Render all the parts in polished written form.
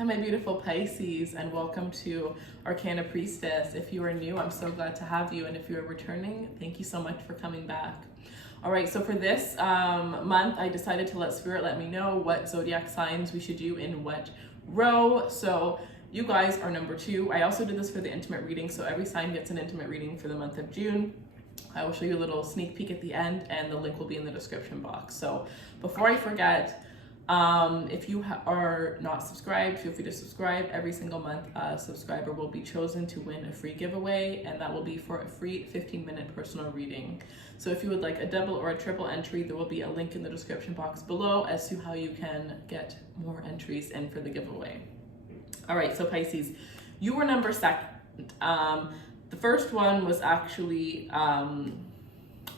Hi, my beautiful Pisces, and welcome to Arcana Priestess. If you are new, I'm so glad to have you, and if you're returning, thank you so much for coming back. All right, so for this month, I decided to let Spirit let me know what zodiac signs we should do in what row. So you guys are number 2. I also did this for the intimate reading, so every sign gets an intimate reading for the month of June. I will show you a little sneak peek at the end, and the link will be in the description box. So before I forget, if you are not subscribed, feel free to subscribe. Every single month, a subscriber will be chosen to win a free giveaway, and that will be for a free 15-minute personal reading. So if you would like a double or a triple entry, there will be a link in the description box below as to how you can get more entries in for the giveaway. All right, so Pisces, you were number 2. The first one was actually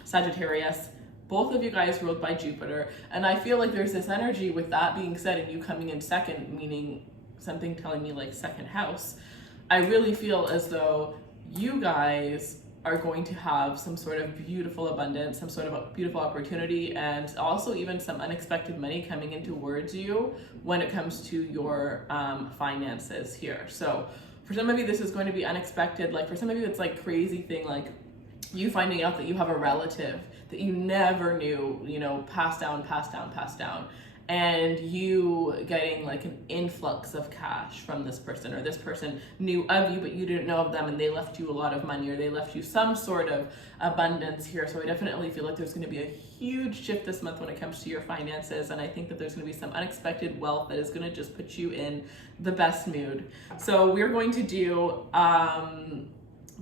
Sagittarius. Both of you guys ruled by Jupiter, and I feel like there's this energy with that being said and you coming in second, meaning something telling me like second house. I really feel as though you guys are going to have some sort of beautiful abundance, some sort of a beautiful opportunity, and also even some unexpected money coming in towards you when it comes to your finances here. So for some of you, this is going to be unexpected. Like for some of you, it's like crazy thing, like you finding out that you have a relative that you never knew, you know, passed down, and you getting like an influx of cash from this person, or this person knew of you but you didn't know of them, and they left you a lot of money, or they left you some sort of abundance here. So I definitely feel like there's going to be a huge shift this month when it comes to your finances, and I think that there's going to be some unexpected wealth that is going to just put you in the best mood. So we're going to do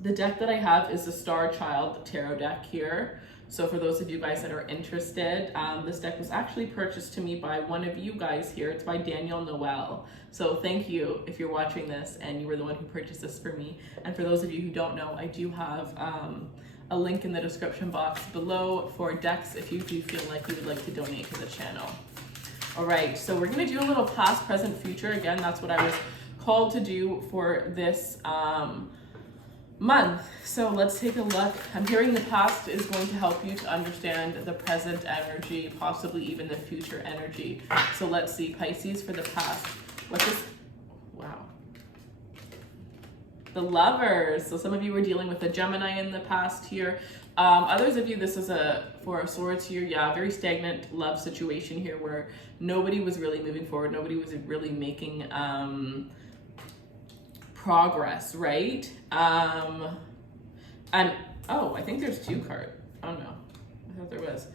the deck that I have is the Star Child Tarot deck here. So for those of you guys that are interested, this deck was actually purchased to me by one of you guys here. It's by Daniel Noel. So thank you if you're watching this and you were the one who purchased this for me. And for those of you who don't know, I do have a link in the description box below for decks if you do feel like you would like to donate to the channel. All right, so we're gonna do a little past, present, future. Again, that's what I was called to do for this month. So let's take a look. I'm hearing the past is going to help you to understand the present energy, possibly even the future energy. So let's see, Pisces, for the past. What's this? Wow. The Lovers. So some of you were dealing with a Gemini in the past here. Others of you, this is a Four of Swords here. Yeah, very stagnant love situation here where nobody was really moving forward. Nobody was really making progress, right? And oh, I think there's 2 cards. Oh no, I thought there was.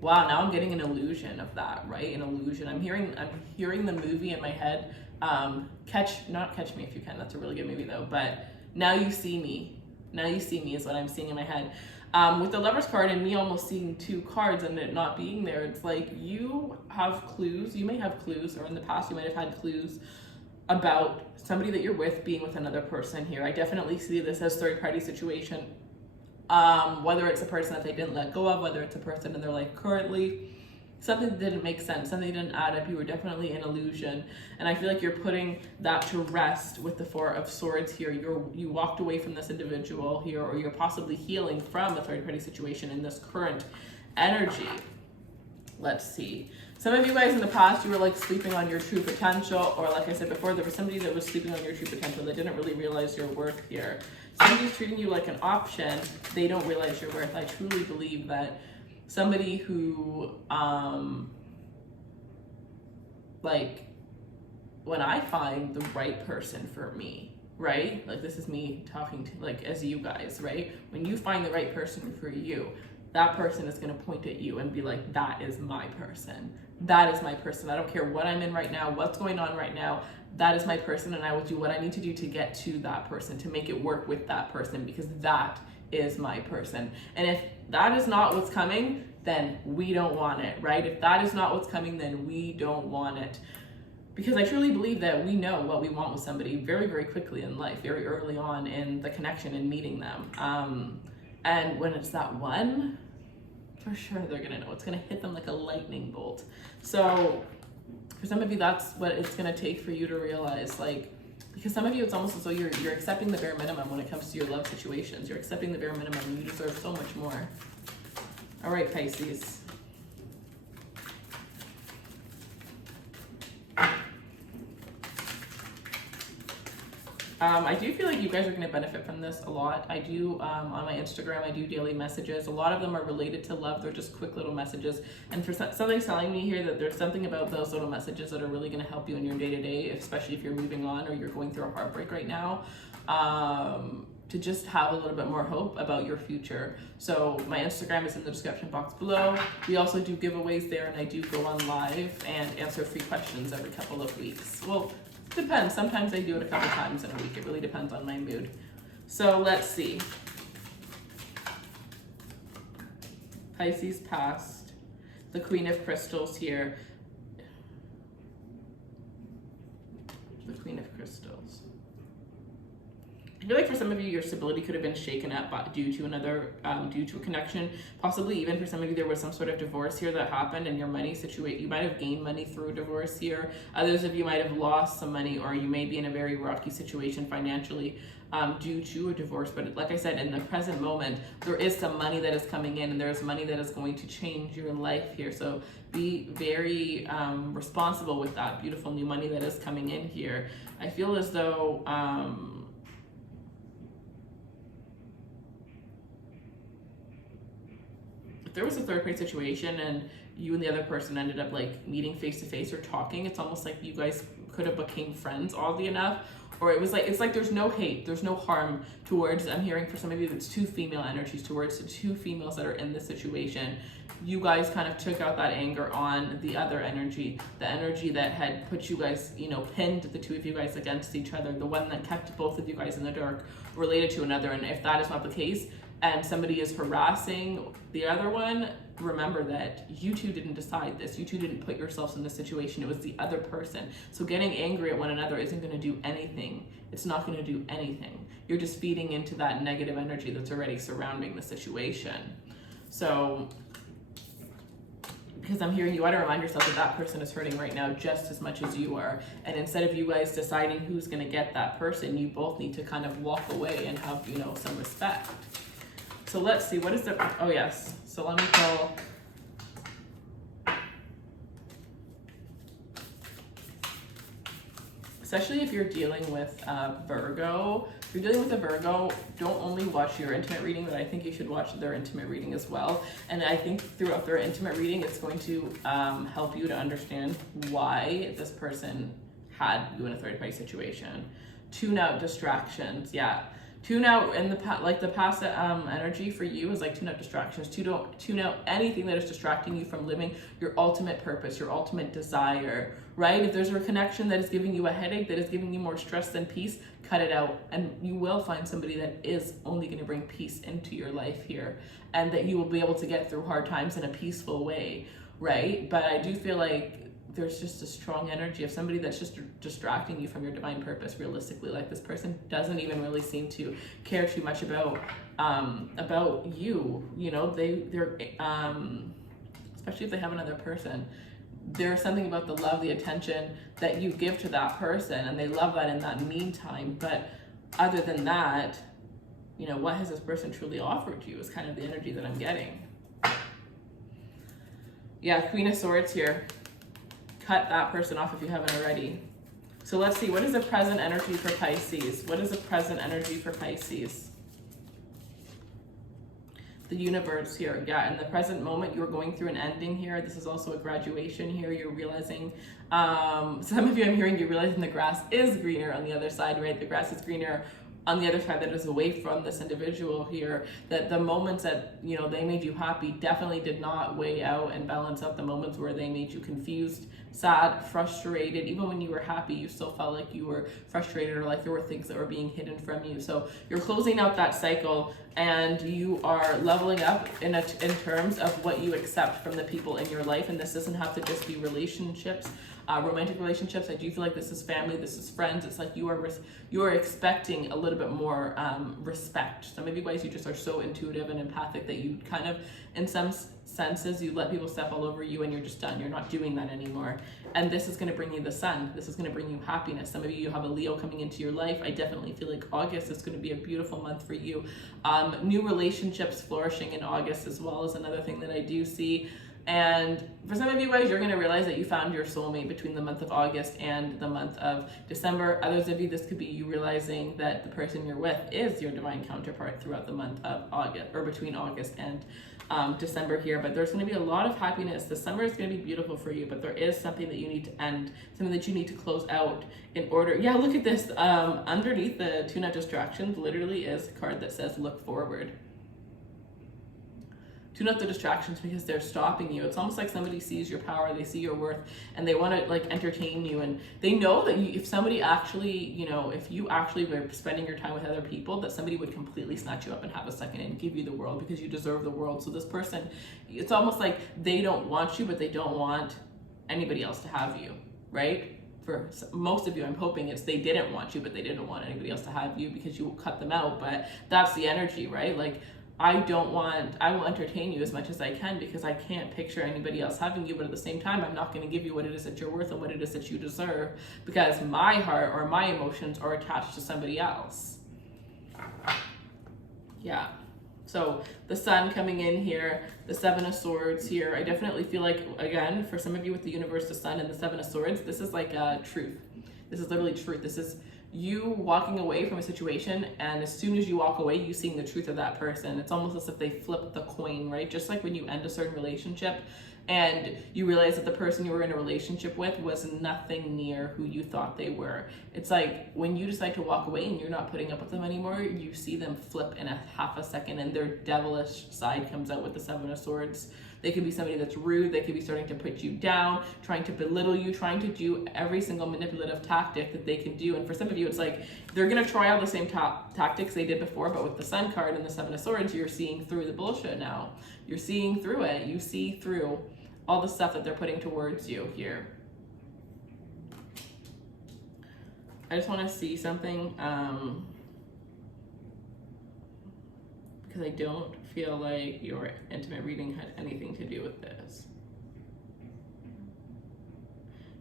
Wow, now I'm getting an illusion of that, right? An illusion. I'm hearing the movie in my head. Not Catch Me If You Can. That's a really good movie though. But Now You See Me. Now You See Me is what I'm seeing in my head. With the Lovers card and me almost seeing 2 cards and it not being there, it's like you have clues. You may have clues, or in the past you might have had clues about somebody that you're with being with another person here. I definitely see this as third-party situation. Whether it's a person that they didn't let go of, whether it's a person in their life currently, something that didn't make sense, something didn't add up. You were definitely an illusion, and I feel like you're putting that to rest with the Four of Swords here. You walked away from this individual here, or you're possibly healing from a third-party situation in this current energy. Let's see. Some of you guys in the past, you were like sleeping on your true potential, or like I said before, there was somebody that was sleeping on your true potential that didn't really realize your worth here. Somebody's treating you like an option. They don't realize your worth. I truly believe that somebody who, like, when I find the right person for me, right? Like, this is me talking to, like, as you guys, right? When you find the right person for you, that person is going to point at you and be like, that is my person. That is my person. I don't care what I'm in right now, what's going on right now. That is my person, and I will do what I need to do to get to that person, to make it work with that person, because that is my person. And if that is not what's coming, then we don't want it, right? If that is not what's coming, then we don't want it. Because I truly believe that we know what we want with somebody very, very quickly in life, very early on in the connection and meeting them. And when it's that one, for sure they're gonna know. It's gonna hit them like a lightning bolt. So for some of you, that's what it's gonna take for you to realize, like, because some of you, it's almost as though you're accepting the bare minimum when it comes to your love situations. You're accepting the bare minimum and you deserve so much more. All right, Pisces. I do feel like you guys are going to benefit from this a lot. I do, on my Instagram, I do daily messages. A lot of them are related to love. They're just quick little messages. And for something's telling me here that there's something about those little messages that are really going to help you in your day-to-day, especially if you're moving on or you're going through a heartbreak right now, to just have a little bit more hope about your future. So my Instagram is in the description box below. We also do giveaways there, and I do go on live and answer free questions every couple of weeks. Well, depends. Sometimes I do it a couple times in a week. It really depends on my mood. So let's see. Pisces past. The Queen of Crystals here. The Queen of Crystals. I feel like for some of you, your stability could have been shaken up due to a connection. Possibly even for some of you, there was some sort of divorce here that happened, and your money situation, you might have gained money through a divorce here. Others of you might have lost some money, or you may be in a very rocky situation financially due to a divorce. But like I said, in the present moment, there is some money that is coming in, and there's money that is going to change your life here. So be very responsible with that beautiful new money that is coming in here. I feel as though if there was a third-party situation and you and the other person ended up like meeting face to face or talking, it's almost like you guys could have became friends, oddly enough. Or it's like there's no hate, there's no harm towards, I'm hearing for some of you, it's two female energies towards the two females that are in this situation. You guys kind of took out that anger on the other energy, the energy that had put you guys, you know, pinned the two of you guys against each other, the one that kept both of you guys in the dark related to another. And if that is not the case, and somebody is harassing the other one, remember that you two didn't decide this. You two didn't put yourselves in this situation. It was the other person. So getting angry at one another isn't going to do anything. It's not going to do anything. You're just feeding into that negative energy that's already surrounding the situation. So, because I'm hearing you want to remind yourself that that person is hurting right now just as much as you are. And instead of you guys deciding who's going to get that person, you both need to kind of walk away and have, you know, some respect. So let's see, what is the, oh yes, so let me pull, especially if you're dealing with Virgo. If you're dealing with a Virgo, don't only watch your intimate reading, but I think you should watch their intimate reading as well. And I think throughout their intimate reading, it's going to help you to understand why this person had you in a third-party situation. Tune out distractions, yeah. Tune out in the past energy for you is like tune out distractions. Tune out anything that is distracting you from living your ultimate purpose, your ultimate desire, right? If there's a connection that is giving you a headache, that is giving you more stress than peace, cut it out. And you will find somebody that is only going to bring peace into your life here, and that you will be able to get through hard times in a peaceful way, right? But I do feel like there's just a strong energy of somebody that's just distracting you from your divine purpose. Realistically, like this person doesn't even really seem to care too much about you. You know, they're especially if they have another person. There's something about the love, the attention that you give to that person, and they love that in that meantime. But other than that, you know, what has this person truly offered you is kind of the energy that I'm getting. Yeah, Queen of Swords here. Cut that person off if you haven't already. So let's see, what is the present energy for Pisces? What is the present energy for Pisces? The universe here. Yeah, in the present moment, you're going through an ending here. This is also a graduation here. You're realizing, some of you I'm hearing, you're realizing the grass is greener on the other side, right? The grass is greener on the other side that is away from this individual here, that the moments that, you know, they made you happy definitely did not weigh out and balance out the moments where they made you confused, sad, frustrated. Even when you were happy, you still felt like you were frustrated, or like there were things that were being hidden from you. So you're closing out that cycle, and you are leveling up in terms of what you accept from the people in your life. And this doesn't have to just be relationships, romantic relationships. I do feel like this is family, this is friends. It's like you are expecting a little bit more respect. Some of you guys, you just are so intuitive and empathic that you kind of, in some senses, you let people step all over you and you're just done. You're not doing that anymore. And this is going to bring you the sun. This is going to bring you happiness. Some of you have a Leo coming into your life. I definitely feel like August is going to be a beautiful month for you. New relationships flourishing in August as well is another thing that I do see. And for some of you guys, you're going to realize that you found your soulmate between the month of August and the month of December. Others of you, this could be you realizing that the person you're with is your divine counterpart throughout the month of August, or between August and December here. But there's going to be a lot of happiness. The summer is going to be beautiful for you, but there is something that you need to end, something that you need to close out in order. Yeah, look at this. Underneath the tune out distractions literally is a card that says look forward. Tune out the distractions because they're stopping you. It's almost like somebody sees your power, they see your worth, and they want to like entertain you. And they know that if somebody actually, you know, if you actually were spending your time with other people, that somebody would completely snatch you up and have a second and give you the world because you deserve the world. So this person, it's almost like they don't want you, but they don't want anybody else to have you, right? For most of you, I'm hoping it's they didn't want you, but they didn't want anybody else to have you because you cut them out. But that's the energy, right? Like, I will entertain you as much as I can because I can't picture anybody else having you, but at the same time, I'm not going to give you what it is that you're worth and what it is that you deserve because my heart or my emotions are attached to somebody else. Yeah. So the sun coming in here, the Seven of Swords here, I definitely feel like, again, for some of you with the universe, the sun and the Seven of Swords, this is like truth. This is literally truth. This is you walking away from a situation, and as soon as you walk away, you seeing the truth of that person. It's almost as if they flipped the coin, right? Just like when you end a certain relationship and you realize that the person you were in a relationship with was nothing near who you thought they were. It's like when you decide to walk away and you're not putting up with them anymore, you see them flip in a half a second and their devilish side comes out with the Seven of Swords. They could be somebody that's rude. They could be starting to put you down, trying to belittle you, trying to do every single manipulative tactic that they can do. And for some of you, it's like they're going to try all the same tactics they did before, but with the Sun card and the Seven of Swords, you're seeing through the bullshit now. You're seeing through it. You see through all the stuff that they're putting towards you here. I just want to see something because I don't feel like your intimate reading had anything to do with this.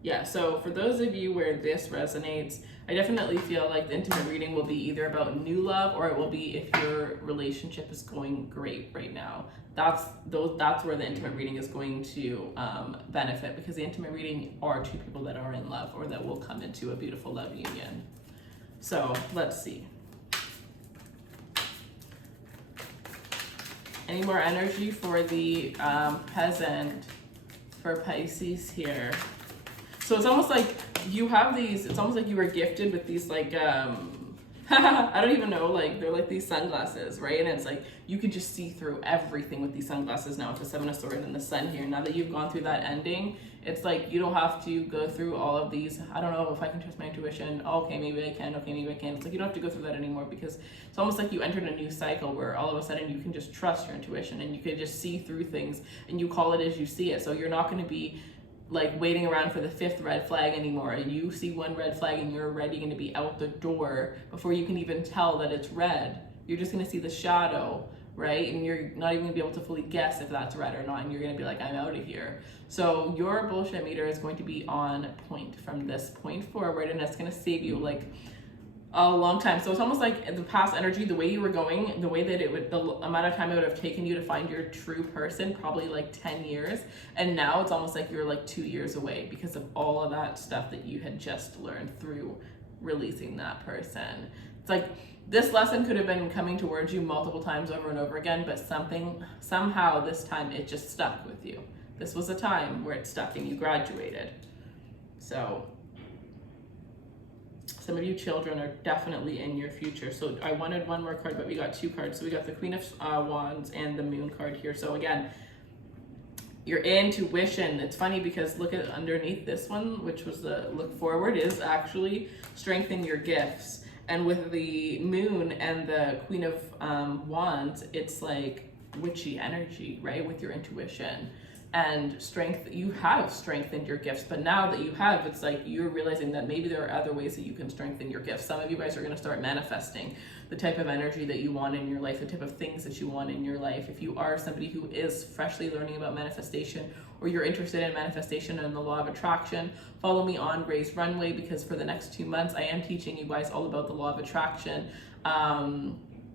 Yeah, so for those of you where this resonates, I definitely feel like the intimate reading will be either about new love or it will be if your relationship is going great right now. That's where the intimate reading is going to benefit, because the intimate reading are two people that are in love or that will come into a beautiful love union. So let's see. Any more energy for the peasant for Pisces here? So it's almost like you have these, it's almost like you were gifted with these like, I don't even know, like they're like these sunglasses, right? And it's like you can just see through everything with these sunglasses now with the Seven of Swords and the sun here. Now that you've gone through that ending, it's like you don't have to go through all of these, I don't know if I can trust my intuition, okay, maybe I can, okay, maybe I can. It's like you don't have to go through that anymore, because it's almost like you entered a new cycle where all of a sudden you can just trust your intuition and you can just see through things and you call it as you see it. So you're not going to be like waiting around for the fifth red flag anymore, and you see one red flag and you're already going to be out the door before you can even tell that it's red. You're just going to see the shadow, right? And you're not even going to be able to fully guess if that's red or not, and you're going to be like, I'm out of here. So your bullshit meter is going to be on point from this point forward, and it's going to save you like a long time. So it's almost like the past energy, the way you were going, the way that it would, the amount of time it would have taken you to find your true person, probably like 10 years. And now it's almost like you're like 2 years away because of all of that stuff that you had just learned through releasing that person. It's like this lesson could have been coming towards you multiple times over and over again, but somehow this time it just stuck with you. This was a time where it stuck and you graduated. So some of you children are definitely in your future. So I wanted one more card, but we got two cards. So we got the Queen of Wands and the Moon card here. So again, your intuition. It's funny because look at underneath this one, which was the look forward, is actually strengthen your gifts. And with the Moon and the Queen of Wands, it's like witchy energy, right? With your intuition and strength. You have strengthened your gifts, but now that you have, it's like you're realizing that maybe there are other ways that you can strengthen your gifts. Some of you guys are going to start manifesting the type of energy that you want in your life, the type of things that you want in your life. If you are somebody who is freshly learning about manifestation, or you're interested in manifestation and the law of attraction, follow me on Gray's Runway, because for the next 2 months I am teaching you guys all about the law of attraction.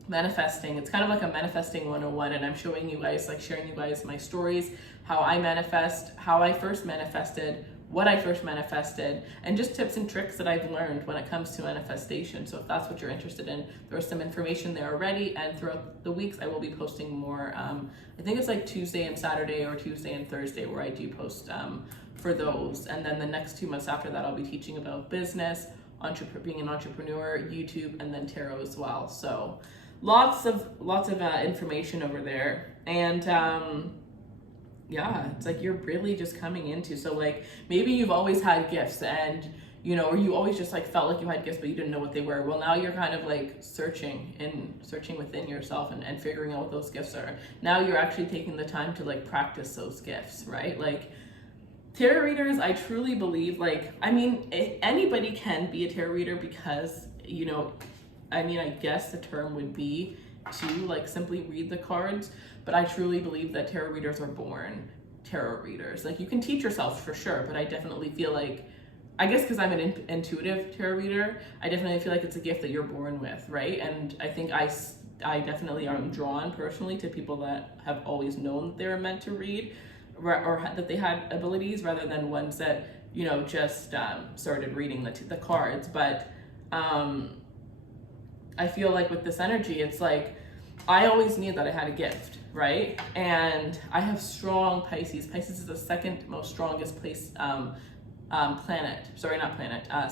manifesting. It's kind of like a manifesting 101, and I'm showing you guys, like sharing you guys my stories, how I manifest, how I first manifested, what I first manifested, and just tips and tricks that I've learned when it comes to manifestation. So if that's what you're interested in, there's some information there already, and throughout the weeks I will be posting more. I think it's like Tuesday and Saturday, or Tuesday and Thursday, where I do post for those. And then the next 2 months after that, I'll be teaching about business, being an entrepreneur, YouTube, and then tarot as well. So lots of information over there. And yeah, it's like you're really just coming into, so like maybe you've always had gifts, and you know, or you always just like felt like you had gifts but you didn't know what they were. Well, now you're kind of like searching within yourself and figuring out what those gifts are. Now you're actually taking the time to like practice those gifts, right? Like tarot readers, I truly believe, like, I mean, anybody can be a tarot reader, because, you know, I mean, I guess the term would be to like simply read the cards, but I truly believe that tarot readers are born tarot readers. Like, you can teach yourself for sure, but I definitely feel like, I guess because I'm an intuitive tarot reader, I definitely feel like it's a gift that you're born with, right? And I think I definitely am drawn personally to people that have always known they were meant to read, or that they had abilities, rather than ones that, you know, just started reading the cards. But I feel like with this energy, it's like I always knew that I had a gift, right? And I have strong Pisces. Pisces is the second most strongest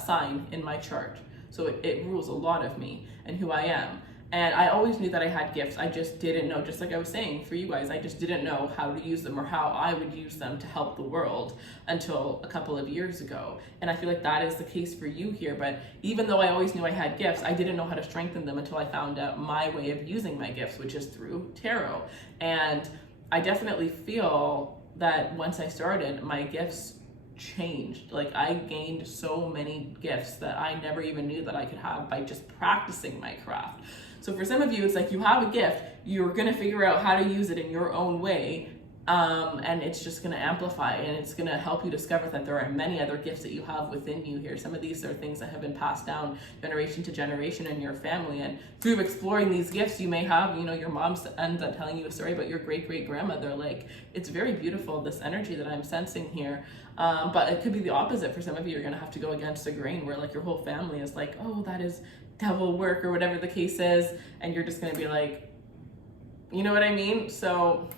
sign in my chart. So it rules a lot of me and who I am. And I always knew that I had gifts. I just didn't know, just like I was saying for you guys, I just didn't know how to use them or how I would use them to help the world until a couple of years ago. And I feel like that is the case for you here. But even though I always knew I had gifts, I didn't know how to strengthen them until I found out my way of using my gifts, which is through tarot. And I definitely feel that once I started, my gifts changed. Like, I gained so many gifts that I never even knew that I could have by just practicing my craft. So for some of you, it's like you have a gift, you're gonna figure out how to use it in your own way, and it's just gonna amplify, and it's gonna help you discover that there are many other gifts that you have within you here. Some of these are things that have been passed down generation to generation in your family, and through exploring these gifts, you may have, you know, your mom ends up telling you a story about your great-great-grandmother. Like, it's very beautiful, this energy that I'm sensing here. But it could be the opposite for some of you. You're gonna have to go against the grain, where like your whole family is like, oh, that is devil work, or whatever the case is, and you're just gonna be like, you know what I mean? So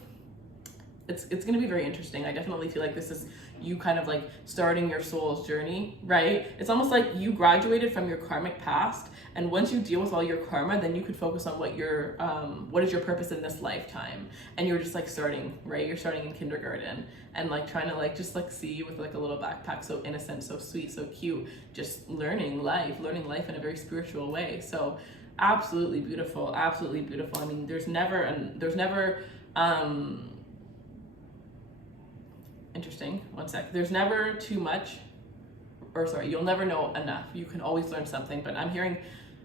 it's gonna be very interesting. I definitely feel like this is you kind of like starting your soul's journey, right? It's almost like you graduated from your karmic past, and once you deal with all your karma, then you could focus on what is your purpose in this lifetime. And you're just like starting, right? You're starting in kindergarten, and like trying to like just like see you with like a little backpack, so innocent, so sweet, so cute, just learning life in a very spiritual way. So absolutely beautiful, absolutely beautiful. I mean, there's never interesting, one sec. There's never too much, or sorry, you'll never know enough. You can always learn something, but I'm hearing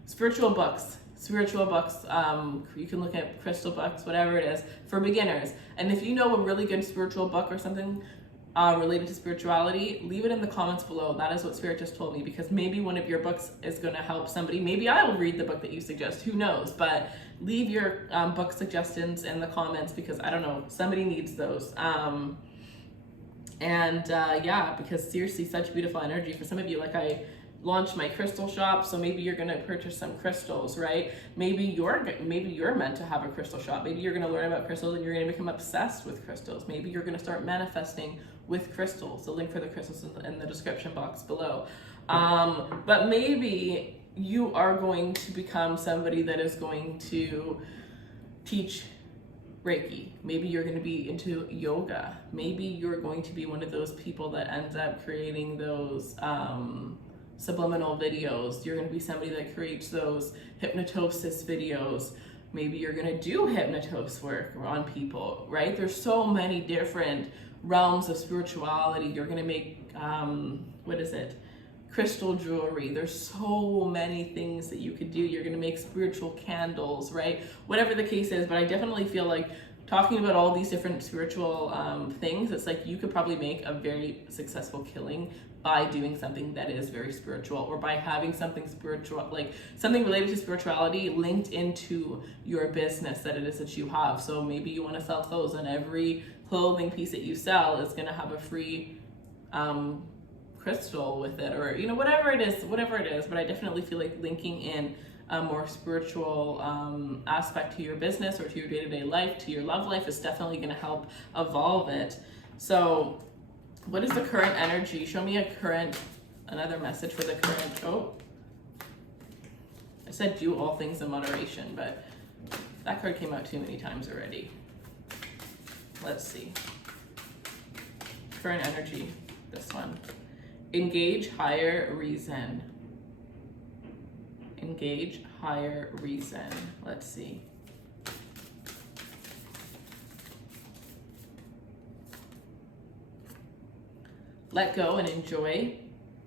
spiritual books, you can look at crystal books, whatever it is, for beginners. And if you know a really good spiritual book or something related to spirituality, leave it in the comments below. That is what Spirit just told me, because maybe one of your books is going to help somebody. Maybe I will read the book that you suggest, who knows? But leave your book suggestions in the comments, because I don't know, somebody needs those. Yeah, because seriously, such beautiful energy for some of you. Like, I launched my crystal shop, so maybe you're gonna purchase some crystals, right? Maybe you're meant to have a crystal shop. Maybe you're gonna learn about crystals and you're gonna become obsessed with crystals. Maybe you're gonna start manifesting with crystals. The link for the crystals in the description box below. But maybe you are going to become somebody that is going to teach Reiki. Maybe you're going to be into yoga. Maybe you're going to be one of those people that ends up creating those subliminal videos. You're going to be somebody that creates those hypnosis videos. Maybe you're going to do hypnosis work on people, right? There's so many different realms of spirituality. You're going to make, crystal jewelry. There's so many things that you could do. You're going to make spiritual candles, right? Whatever the case is, but I definitely feel like talking about all these different spiritual things, it's like you could probably make a very successful killing by doing something that is very spiritual, or by having something spiritual, like something related to spirituality linked into your business that it is that you have. So maybe you want to sell clothes, and every clothing piece that you sell is going to have a free crystal with it, or whatever it is. But I definitely feel like linking in a more spiritual aspect to your business, or to your day-to-day life, to your love life, is definitely going to help evolve it. So what is the current energy? Show me another message for the current. Oh, I said do all things in moderation, but that card came out too many times already. Let's see. Current energy, this one. Engage higher reason. Engage higher reason. Let's see. Let go and enjoy.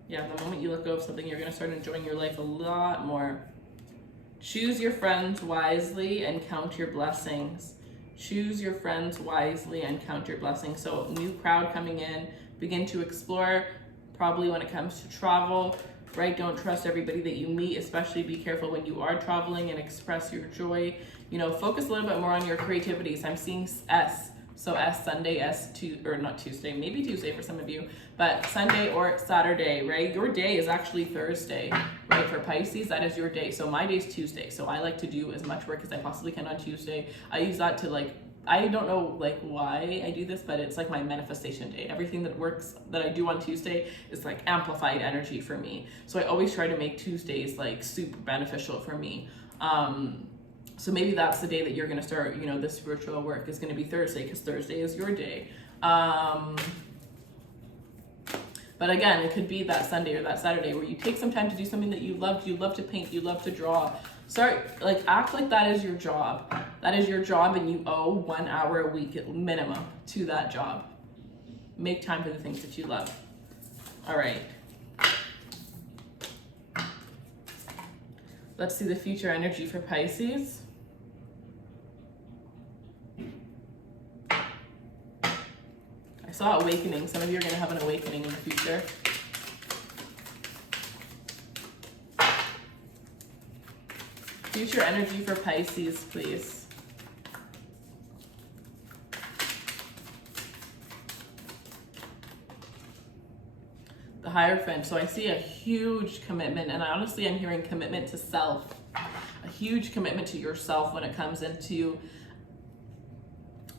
Yeah, the moment you let go of something, you're going to start enjoying your life a lot more. Choose your friends wisely and count your blessings. Choose your friends wisely and count your blessings. So new crowd coming in, begin to explore, probably when it comes to travel, right? Don't trust everybody that you meet, especially be careful when you are traveling, and express your joy. Focus a little bit more on your creativities. I'm seeing S. So S Sunday, or not Tuesday, maybe Tuesday for some of you, but Sunday or Saturday, right? Your day is actually Thursday, right? For Pisces, that is your day. So my day is Tuesday. So I like to do as much work as I possibly can on Tuesday. I use that to I don't know why I do this, but it's like my manifestation day. Everything that I do on Tuesday is like amplified energy for me. So I always try to make Tuesdays like super beneficial for me. So maybe that's the day that you're going to start, the spiritual work is going to be Thursday, because Thursday is your day. But again, it could be that Sunday or that Saturday where you take some time to do something that you love. You love to paint, you love to draw. Act like that is your job. That is your job, and you owe 1 hour a week at minimum to that job. Make time for the things that you love. All right. Let's see the future energy for Pisces. I saw awakening. Some of you are going to have an awakening in the future. Future energy for Pisces, please. The Hierophant. So I see a huge commitment, and honestly, I'm hearing commitment to self. A huge commitment to yourself when it comes into.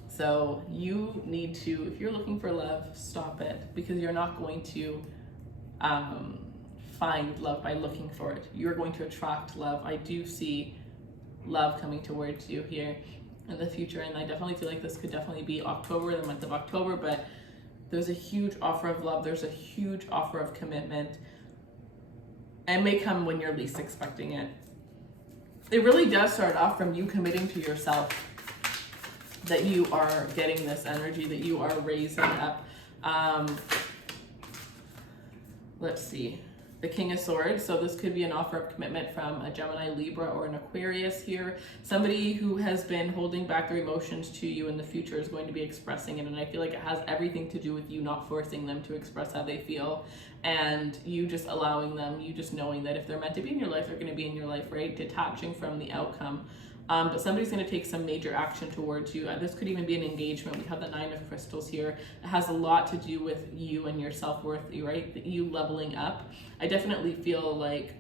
So you need to, if you're looking for love, stop it, because you're not going to find love by looking for it. You're going to attract love. I do see love coming towards you here in the future, and I definitely feel like this could definitely be October, the month of October, but there's a huge offer of love. There's a huge offer of commitment. It may come when you're least expecting it. It really does start off from you committing to yourself, that you are getting this energy, that you are raising up. Let's see, the King of Swords. So this could be an offer of commitment from a Gemini, Libra, or an Aquarius here. Somebody who has been holding back their emotions to you in the future is going to be expressing it. And I feel like it has everything to do with you not forcing them to express how they feel, and you just allowing them, you just knowing that if they're meant to be in your life, they're going to be in your life, right? Detaching from the outcome. But somebody's going to take some major action towards you. This could even be an engagement. We have the 9 of Crystals here. It has a lot to do with you and your self-worth, right? You leveling up. I definitely feel like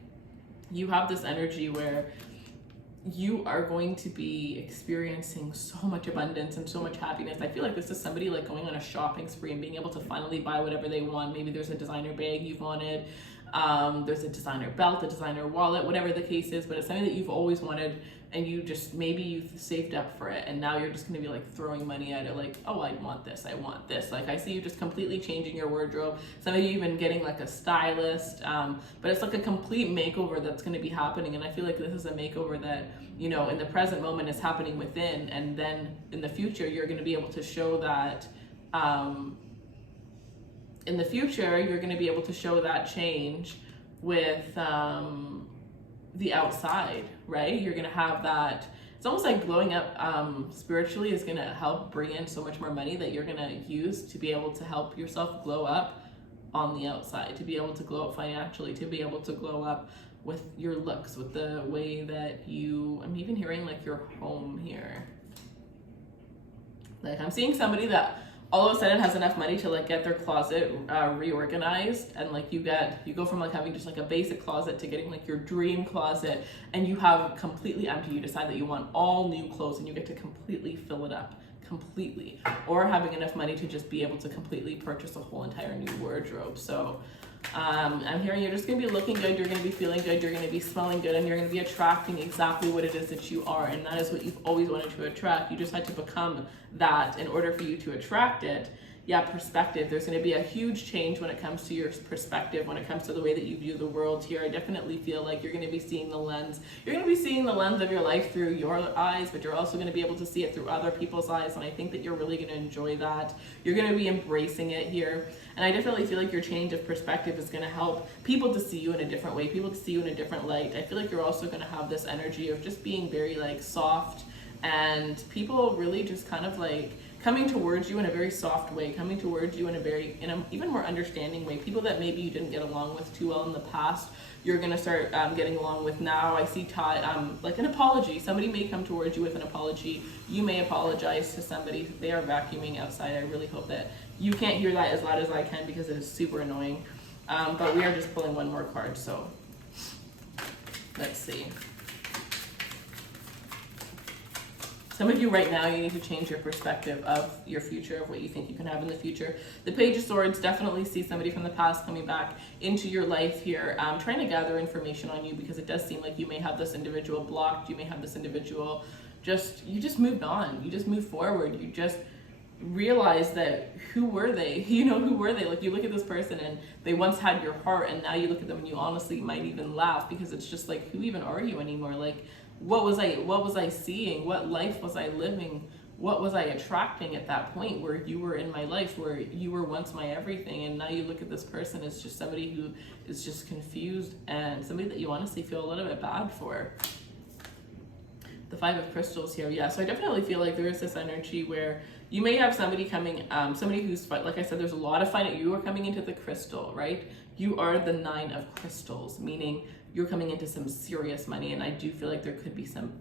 you have this energy where you are going to be experiencing so much abundance and so much happiness. I feel like this is somebody like going on a shopping spree and being able to finally buy whatever they want. Maybe there's a designer bag you've wanted. There's a designer belt, a designer wallet, whatever the case is, but it's something that you've always wanted, and you just, maybe you've saved up for it, and now you're just going to be like throwing money at it, like, oh, I want this. Like, I see you just completely changing your wardrobe. Some of you even getting like a stylist, but it's like a complete makeover that's going to be happening. And I feel like this is a makeover that, you know, in the present moment is happening within, and then in the future, you're going to be able to show that, in the future, you're going to be able to show that change with the outside, right? You're going to have that. It's it's almost like glowing up spiritually is going to help bring in so much more money that you're going to use to be able to help yourself glow up on the outside, to be able to glow up financially, to be able to glow up with your looks, with the way that you, I'm even hearing like your home here. Like I'm seeing somebody that all of a sudden has enough money to like get their closet reorganized, and like you go from like having just like a basic closet to getting like your dream closet, and you have completely empty. You decide that you want all new clothes and you get to completely fill it up completely, or having enough money to just be able to completely purchase a whole entire new wardrobe. So I'm hearing you're just going to be looking good, you're going to be feeling good, you're going to be smelling good, and you're going to be attracting exactly what it is that you are, and that is what you've always wanted to attract. You just had to become that in order for you to attract it. Yeah, perspective. There's going to be a huge change when it comes to your perspective, when it comes to the way that you view the world here. I definitely feel like you're going to be seeing the lens. You're going to be seeing the lens of your life through your eyes, but you're also going to be able to see it through other people's eyes, and I think that you're really going to enjoy that. You're going to be embracing it here, and I definitely feel like your change of perspective is going to help people to see you in a different way, people to see you in a different light. I feel like you're also going to have this energy of just being very like soft, and people really just kind of like coming towards you in a very soft way, coming towards you in a even more understanding way. People that maybe you didn't get along with too well in the past, you're gonna start getting along with now. I see like an apology. Somebody may come towards you with an apology. You may apologize to somebody. They are vacuuming outside. I really hope that you can't hear that as loud as I can because it is super annoying. But we are just pulling one more card, so let's see. Some of you right now, you need to change your perspective of your future, of what you think you can have in the future. The Page of Swords, definitely see somebody from the past coming back into your life here, trying to gather information on you, because it does seem like you may have this individual blocked, you may have this individual you just moved on, you just moved forward, you just realize that who were they? Who were they? Like you look at this person and they once had your heart, and now you look at them and you honestly might even laugh, because it's just like, who even are you anymore? Like, what was I seeing? What life was I living? What was I attracting at that point where you were in my life, where you were once my everything, and now you look at this person as just somebody who is just confused, and somebody that you honestly feel a little bit bad for. The Five of Crystals here, yeah. So I definitely feel like there is this energy where you may have somebody coming, somebody who's, like I said, there's a lot of finance. You are coming into the crystal, right? You are the Nine of Crystals, meaning you're coming into some serious money, and I do feel like there could be some,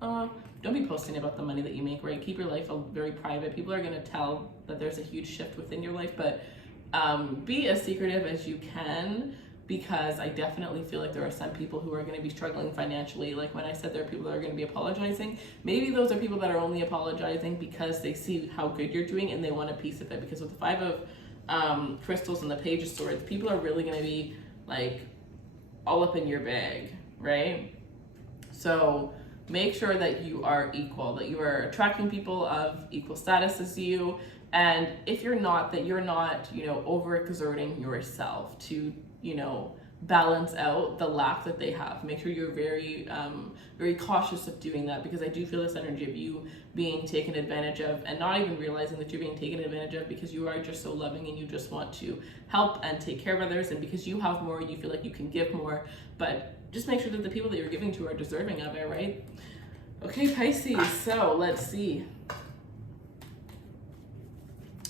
don't be posting about the money that you make, right? Keep your life very private. People are going to tell that there's a huge shift within your life, but be as secretive as you can, because I definitely feel like there are some people who are going to be struggling financially. Like when I said there are people that are going to be apologizing, maybe those are people that are only apologizing because they see how good you're doing and they want a piece of it. Because with the Five of Crystals and the Page of Swords, people are really going to be like all up in your bag, right? So make sure that you are equal, that you are attracting people of equal status as you, and if you're not, that you're not, overexerting yourself to, balance out the lack that they have. Make sure you're very, very cautious of doing that, because I do feel this energy of you being taken advantage of and not even realizing that you're being taken advantage of, because you are just so loving and you just want to help and take care of others, and because you have more, you feel like you can give more, but just make sure that the people that you're giving to are deserving of it, right? Okay, Pisces, so let's see.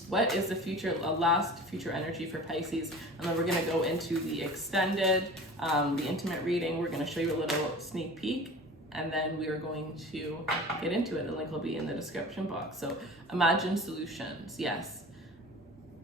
What is the future, last future energy for Pisces? And then we're going to go into the extended, the intimate reading. We're going to show you a little sneak peek, and then we are going to get into it. The link will be in the description box. So imagine solutions. Yes,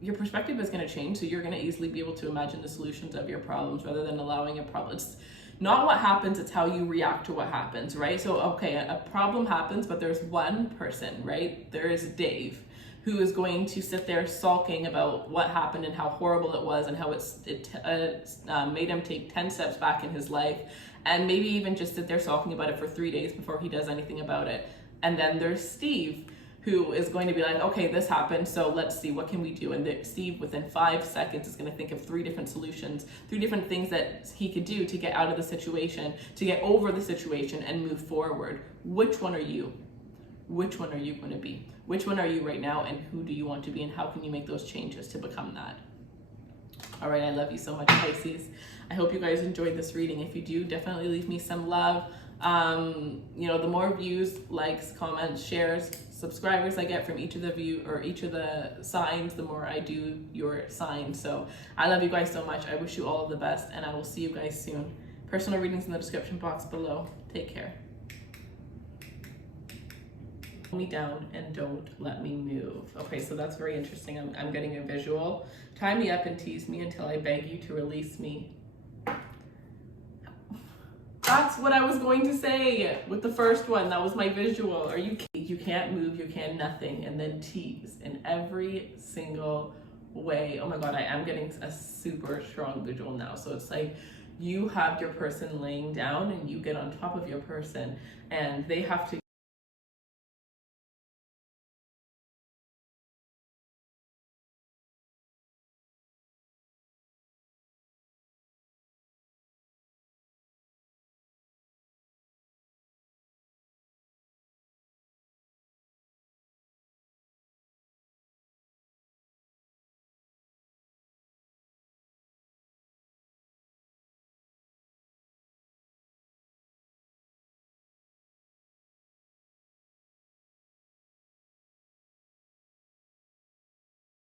your perspective is going to change, so you're going to easily be able to imagine the solutions of your problems rather than allowing a problem. It's not what happens, it's how you react to what happens, right? So, okay, a problem happens, but there's one person, right? There is Dave, who is going to sit there sulking about what happened and how horrible it was and how it made him take 10 steps back in his life, and maybe even just sit there sulking about it for 3 days before he does anything about it. And then there's Steve, who is going to be like, okay, this happened, so let's see, what can we do? And Steve, within 5 seconds, is going to think of 3 different solutions, 3 different things that he could do to get out of the situation, to get over the situation and move forward. Which one are you? Which one are you going to be? Which one are you right now, and who do you want to be, and how can you make those changes to become that? All right, I love you so much, Pisces. I hope you guys enjoyed this reading. If you do, definitely leave me some love. You know, the more views, likes, comments, shares, subscribers I get from each of the each of the signs, the more I do your sign. So I love you guys so much. I wish you all of the best, and I will see you guys soon. Personal readings in the description box below. Take care. Me down and don't let me move. Okay, so that's very interesting. I'm getting a visual. Tie me up and tease me until I beg you to release me. That's what I was going to say with the first one. That was my visual. You can't move, you can nothing, and then tease in every single way. Oh my God, I am getting a super strong visual now. So it's like you have your person laying down and you get on top of your person, and they have to